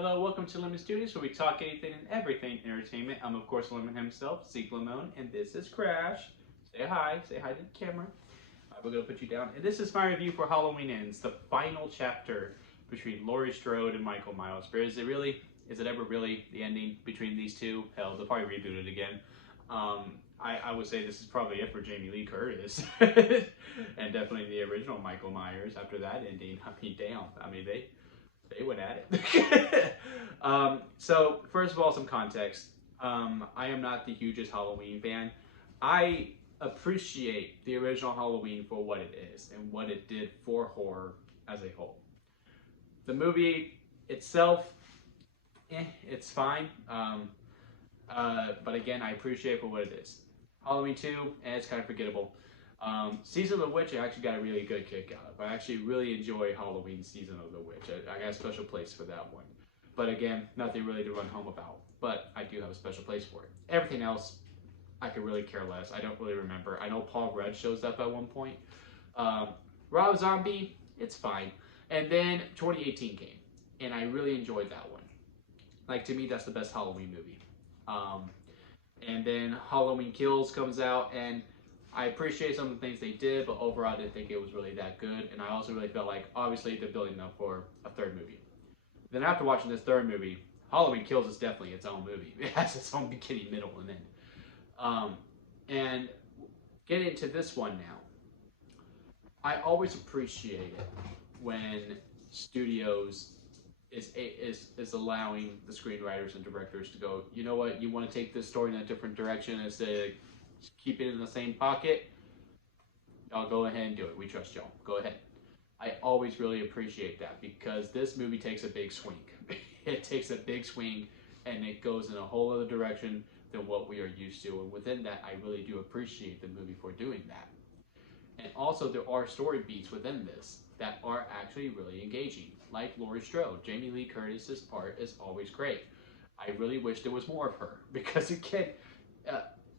Hello, welcome to Lemon Studios, where we talk anything and everything entertainment. I'm, of course, Lemon himself, Zeke Lemon, and this is Crash. Say hi to the camera. We're going to put you down. And this is my review for Halloween Ends, the final chapter between Lorie Strode and Micheal Myers. But is it ever really the ending between these two? Hell, they'll probably reboot it again. I would say this is probably it for Jamie Lee Curtis. And definitely the original Micheal Myers after that ending. I mean, damn. I mean, they went at it. So first of all, some context. I am not the hugest Halloween fan. I appreciate the original Halloween for what it is and what it did for horror as a whole. The movie itself, it's fine. But again, I appreciate it for what it is. Halloween 2, it's kind of forgettable. Season of the Witch, I actually got a really good kick out of. I actually really enjoy Halloween Season of the Witch. I got a special place for that one. But again, nothing really to run home about. But I do have a special place for it. Everything else, I could really care less. I don't really remember. I know Paul Rudd shows up at one point. Rob Zombie, it's fine. And then 2018 came, and I really enjoyed that one. Like, to me, that's the best Halloween movie. And then Halloween Kills comes out, and I appreciate some of the things they did, but overall I didn't think it was really that good. And I also really felt like, obviously, they're building up for a third movie. Then after watching this third movie, Halloween Kills is definitely its own movie. It has its own beginning, middle, and end. And getting into this one now, I always appreciate it when studios is allowing the screenwriters and directors to go, you know what, you want to take this story in a different direction instead of keep it in the same pocket, y'all go ahead and do it. We trust y'all. Go ahead. I always really appreciate that because this movie takes a big swing. It takes a big swing and it goes in a whole other direction than what we are used to. And within that, I really do appreciate the movie for doing that. And also, there are story beats within this that are actually really engaging. Like Lorie Strode. Jamie Lee Curtis's part is always great. I really wish there was more of her because, again,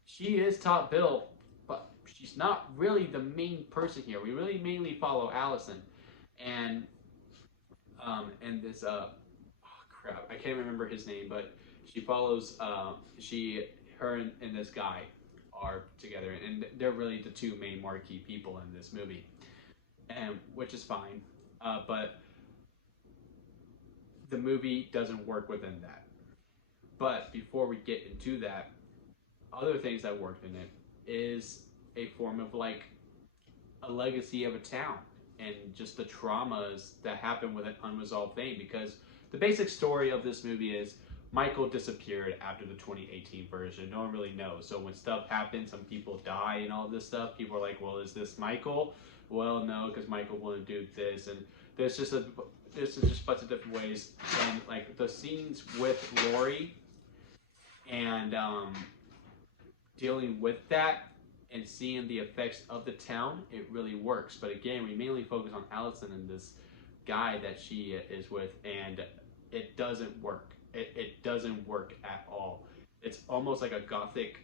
she is top bill, but she's not really the main person here. We really mainly follow Allison and this crap, I can't remember his name, but she follows her and this guy are together, and they're really the two main marquee people in this movie, and which is fine, but the movie doesn't work within that. But before we get into that, other things that worked in it is a form of like a legacy of a town and just the traumas that happen with an unresolved thing, because the basic story of this movie is Micheal disappeared after the 2018 version. No one really knows. So when stuff happens, some people die and all this stuff, people are like, well, is this Micheal? Well, no, because Micheal wouldn't do this. And there's just a bunch of different ways. And like the scenes with Lorie and dealing with that and seeing the effects of the town, it really works. But again, we mainly focus on Allison and this guy that she is with, and it doesn't work. It doesn't work at all. It's almost like a gothic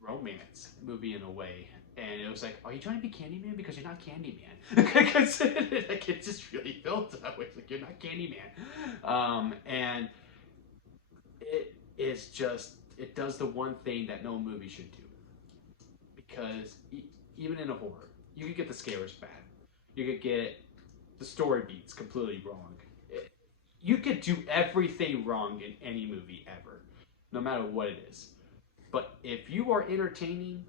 romance movie in a way. And it was like, are you trying to be Candyman? Because you're not Candyman. Because like, it just really felt that way. It's like, you're not Candyman. And it is just, it does the one thing that no movie should do. Because even in a horror, you could get the scares bad. You could get the story beats completely wrong. You could do everything wrong in any movie ever, no matter what it is. But if you are entertaining,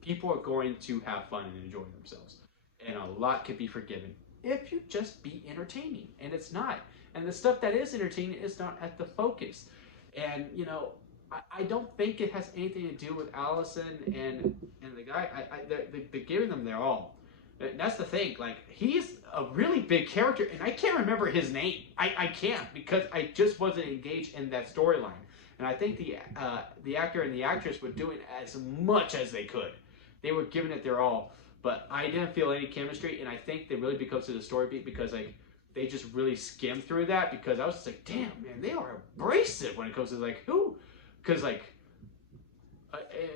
people are going to have fun and enjoy themselves. And a lot could be forgiven if you just be entertaining. And it's not. And the stuff that is entertaining is not at the focus. And, you know, I don't think it has anything to do with Allison and the guy. They're giving them their all. That's the thing. Like, he's a really big character, and I can't remember his name. I can't, because I just wasn't engaged in that storyline. And I think the actor and the actress were doing as much as they could. They were giving it their all, but I didn't feel any chemistry. And I think they really becomes to the story beat because like they just really skimmed through that, because I was just like, damn man, they are abrasive when it comes to like who, because like.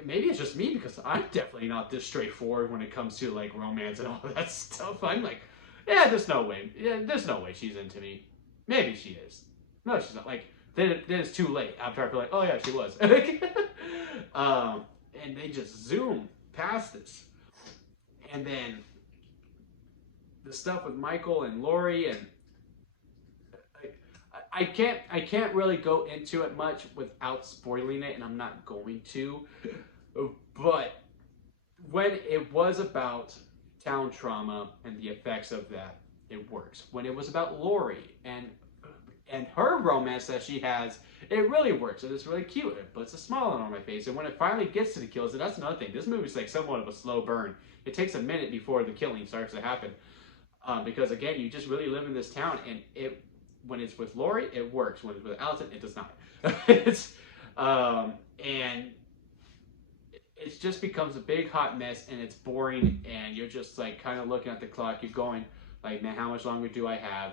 Maybe it's just me because I'm definitely not this straightforward when it comes to like romance and all that stuff. I'm like, yeah, there's no way. Yeah, there's no way she's into me. Maybe she is. No, she's not. Like, then it's too late after I feel like, oh yeah, she was. And they just zoom past this. And then the stuff with Micheal and Lorie, and I can't really go into it much without spoiling it, and I'm not going to. But when it was about town trauma and the effects of that, it works. When it was about Lorie and her romance that she has, it really works. And it's really cute. It puts a smile on my face. And when it finally gets to the kills, and that's another thing. This movie's like somewhat of a slow burn. It takes a minute before the killing starts to happen. Because again, you just really live in this town, and when it's with Lorie, it works. When it's with Allison, it does not. And it just becomes a big hot mess, and it's boring, and you're just like kind of looking at the clock. You're going like, man, how much longer do I have?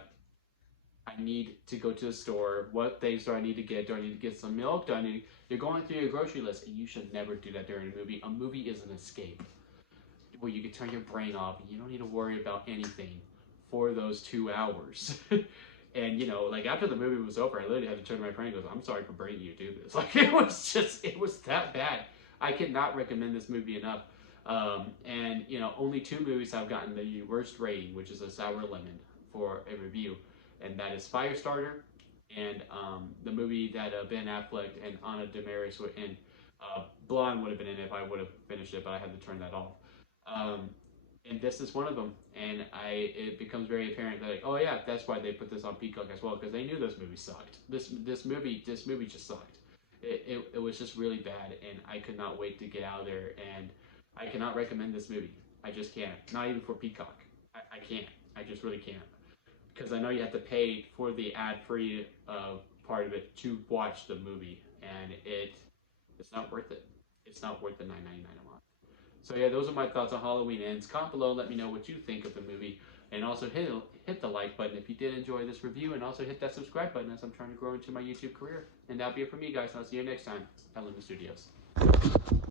I need to go to the store. What things do I need to get? Do I need to get some milk? You're going through your grocery list, and you should never do that during a movie. A movie is an escape where you can turn your brain off, and you don't need to worry about anything for those 2 hours. And you know, like after the movie was over, I literally had to turn to my friend and go, I'm sorry for bringing you to do this. Like it was that bad. I cannot recommend this movie enough. And you know, only 2 movies have gotten the worst rating, which is a sour lemon for a review, and that is Firestarter and the movie that Ben Affleck and Ana de Armas were in. Blonde would have been in it if I would have finished it, but I had to turn that off. And this is one of them, and it becomes very apparent that like, oh yeah, that's why they put this on Peacock as well, because they knew this movie sucked. This movie just sucked. It was just really bad, and I could not wait to get out of there, and I cannot recommend this movie. I just can't. Not even for Peacock. I can't. I just really can't. Because I know you have to pay for the ad-free part of it to watch the movie, and it's not worth it. It's not worth the $9.99 a month. So yeah, those are my thoughts on Halloween Ends. Comment below, let me know what you think of the movie, and also hit the like button if you did enjoy this review, and also hit that subscribe button as I'm trying to grow into my YouTube career. And that'll be it for me, guys. I'll see you next time at Lemon Studios.